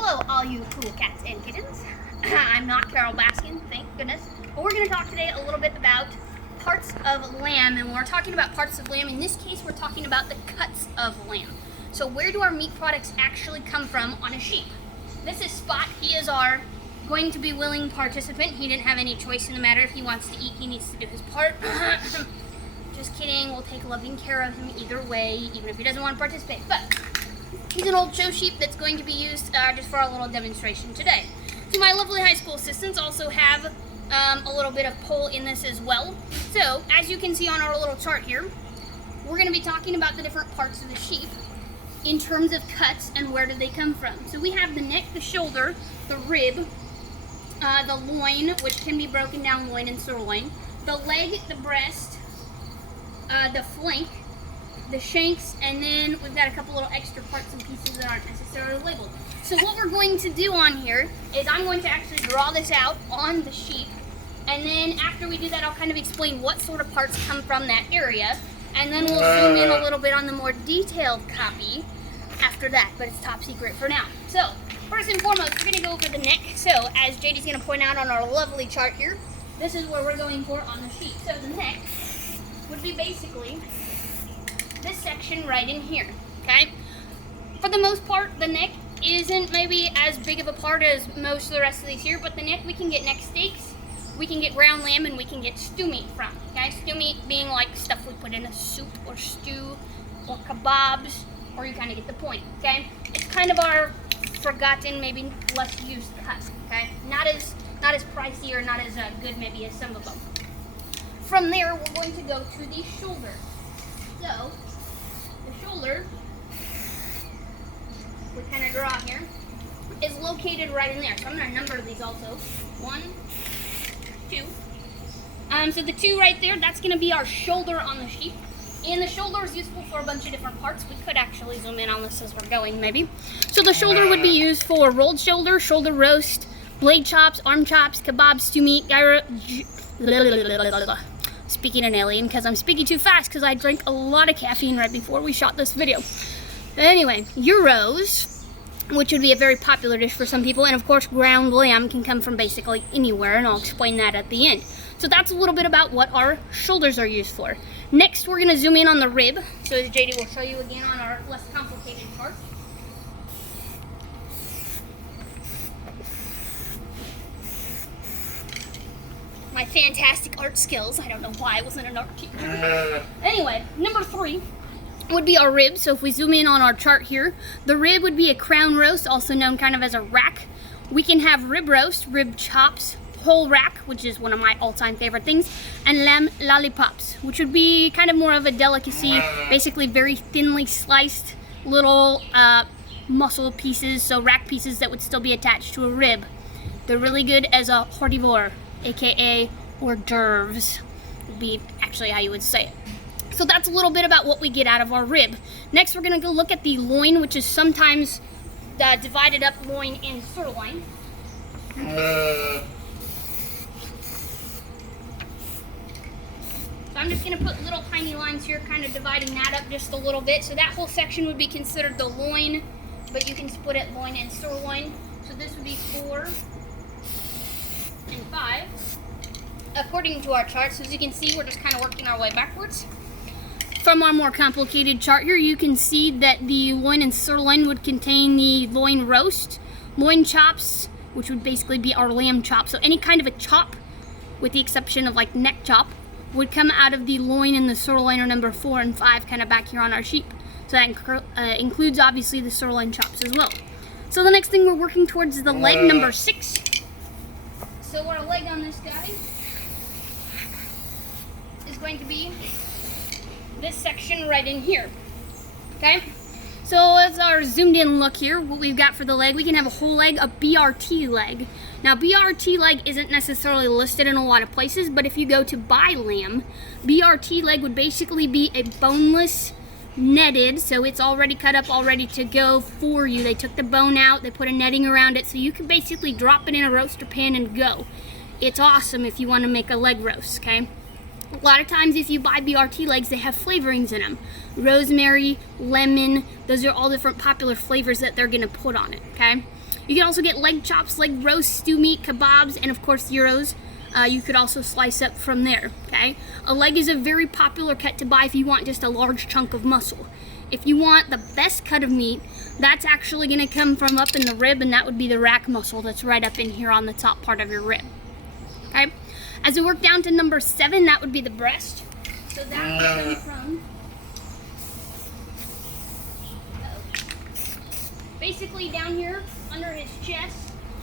Hello, all you cool cats and kittens. I'm not Carol Baskin, thank goodness. But we're going to talk today a little bit about parts of lamb, and when we're talking about parts of lamb, in this case, we're talking about the cuts of lamb. So where do our meat products actually come from on a sheep? This is Spot. He is our going to be willing participant. He didn't have any choice in the matter. If he wants to eat, he needs to do his part. Just kidding. We'll take loving care of him either way, even if he doesn't want to participate. But he's an old show sheep that's going to be used just for our little demonstration today. So my lovely high school assistants also have a little bit of pull in this as well. So as you can see on our little chart here, we're going to be talking about the different parts of the sheep in terms of cuts and where do they come from. So we have the neck, the shoulder, the rib, the loin, which can be broken down loin and sirloin, the leg, the breast, the flank, the shanks, and then we've got a couple little extra parts and pieces that aren't necessarily labeled. So what we're going to do on here is I'm going to actually draw this out on the sheep, and then after we do that, I'll kind of explain what sort of parts come from that area, and then we'll zoom in a little bit on the more detailed copy after that, but it's top secret for now. So first and foremost, we're going to go over the neck. So as JD's going to point out on our lovely chart here, this is where we're going for on the sheep. So the neck would be basically this section right in here, okay? For the most part, the neck isn't maybe as big of a part as most of the rest of these here, but the neck we can get neck steaks, we can get ground lamb, and we can get stew meat from, okay? Stew meat being like stuff we put in a soup or stew or kebabs, or you kind of get the point, okay? It's kind of our forgotten, maybe less used cut, okay? Not as pricey or not as good maybe as some of them. From there, we're going to go to the shoulder. So the shoulder, we kind of draw here, is located right in there. So I'm going to number these also. 1, 2. So the 2 right there, that's going to be our shoulder on the sheep. And the shoulder is useful for a bunch of different parts. We could actually zoom in on this as we're going, maybe. So the shoulder would be used for rolled shoulder, shoulder roast, blade chops, arm chops, kebabs, stew meat, gyro... Speaking an alien because I'm speaking too fast because I drank a lot of caffeine right before we shot this video. But anyway, gyros, which would be a very popular dish for some people, and of course ground lamb can come from basically anywhere, and I'll explain that at the end. So that's a little bit about what our shoulders are used for. Next, we're going to zoom in on the rib. So as JD will show you again on our less complicated part. My fantastic art skills. I don't know why I wasn't an art teacher. Anyway, number 3 would be our rib. So if we zoom in on our chart here, the rib would be a crown roast, also known kind of as a rack. We can have rib roast, rib chops, whole rack, which is one of my all-time favorite things, and lamb lollipops, which would be kind of more of a delicacy, basically very thinly sliced little muscle pieces, so rack pieces that would still be attached to a rib. They're really good as a herbivore, aka hors d'oeuvres would be actually how you would say it. So that's a little bit about what we get out of our rib. Next, we're going to go look at the loin, which is sometimes divided up loin and sirloin. So I'm just going to put little tiny lines here, kind of dividing that up just a little bit. So that whole section would be considered the loin, but you can split it loin and sirloin. So this would be 4 and 5 according to our chart. So as you can see, we're just kind of working our way backwards. From our more complicated chart here, you can see that the loin and sirloin would contain the loin roast, loin chops, which would basically be our lamb chop. So any kind of a chop, with the exception of like neck chop, would come out of the loin and the sirloin, or number 4 and 5 kind of back here on our sheep. So that includes obviously the sirloin chops as well. So the next thing we're working towards is the leg, number 6. So our leg on this guy is going to be this section right in here, okay? So as our zoomed in look here, what we've got for the leg, we can have a whole leg, a BRT leg. Now BRT leg isn't necessarily listed in a lot of places, but if you go to buy lamb, BRT leg would basically be a boneless, netted, so it's already cut up, all ready to go for you. They took the bone out, they put a netting around it, so you can basically drop it in a roaster pan and go. It's awesome if you want to make a leg roast, okay? A lot of times if you buy BRT legs, they have flavorings in them. Rosemary, lemon, those are all different popular flavors that they're going to put on it, okay? You can also get leg chops, leg roast, stew meat, kebabs, and of course gyros. You could also slice up from there, okay? A leg is a very popular cut to buy if you want just a large chunk of muscle. If you want the best cut of meat, that's actually going to come from up in the rib, and that would be the rack muscle that's right up in here on the top part of your rib, okay? As we work down to number 7, that would be the breast. So that would come from basically down here under his chest,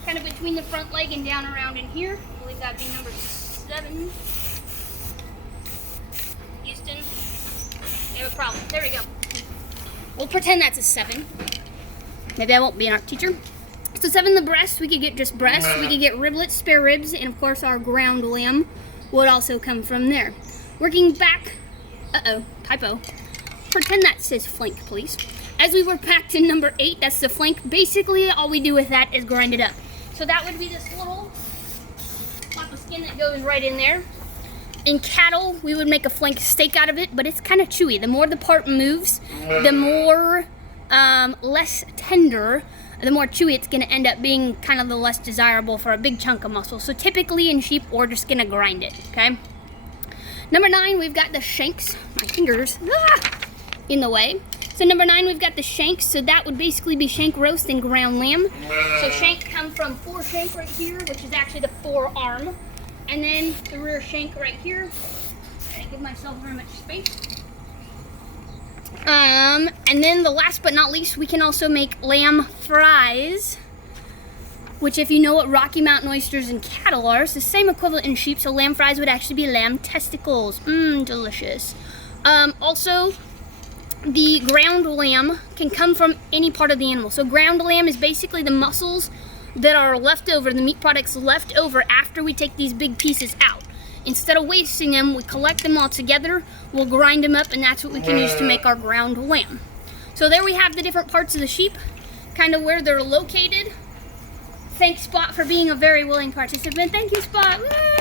kind of between the front leg and down around in here. I believe that'd be number 7. Houston, you have a problem. There we go. We'll pretend that's a 7. Maybe I won't be an art teacher. So 7, the breast. We could get just breast. We could get riblets, spare ribs, and of course our ground lamb would also come from there. Working back, typo. Pretend that says flank, please. As we work back to number 8, that's the flank. Basically, all we do with that is grind it up. So that would be this little flap of skin that goes right in there. In cattle, we would make a flank steak out of it, but it's kind of chewy. The more the part moves, the more less tender, the more chewy it's going to end up being, kind of the less desirable for a big chunk of muscle. So typically in sheep, we're just going to grind it, okay? Number 9, we've got the shanks. My fingers in the way. So number 9, we've got the shanks. So that would basically be shank roast and ground lamb. So shank come from foreshank right here, which is actually the forearm. And then the rear shank right here. I didn't give myself very much space. And then the last but not least, we can also make lamb fries, which if you know what Rocky Mountain oysters and cattle are, it's the same equivalent in sheep. So lamb fries would actually be lamb testicles. Delicious. Also, the ground lamb can come from any part of the animal. So ground lamb is basically the muscles that are left over, the meat products left over after we take these big pieces out. Instead of wasting them, we collect them all together, we'll grind them up, and that's what we can use to make our ground lamb. So there we have the different parts of the sheep, kind of where they're located. Thanks, Spot, for being a very willing participant. Thank you, Spot. Woo!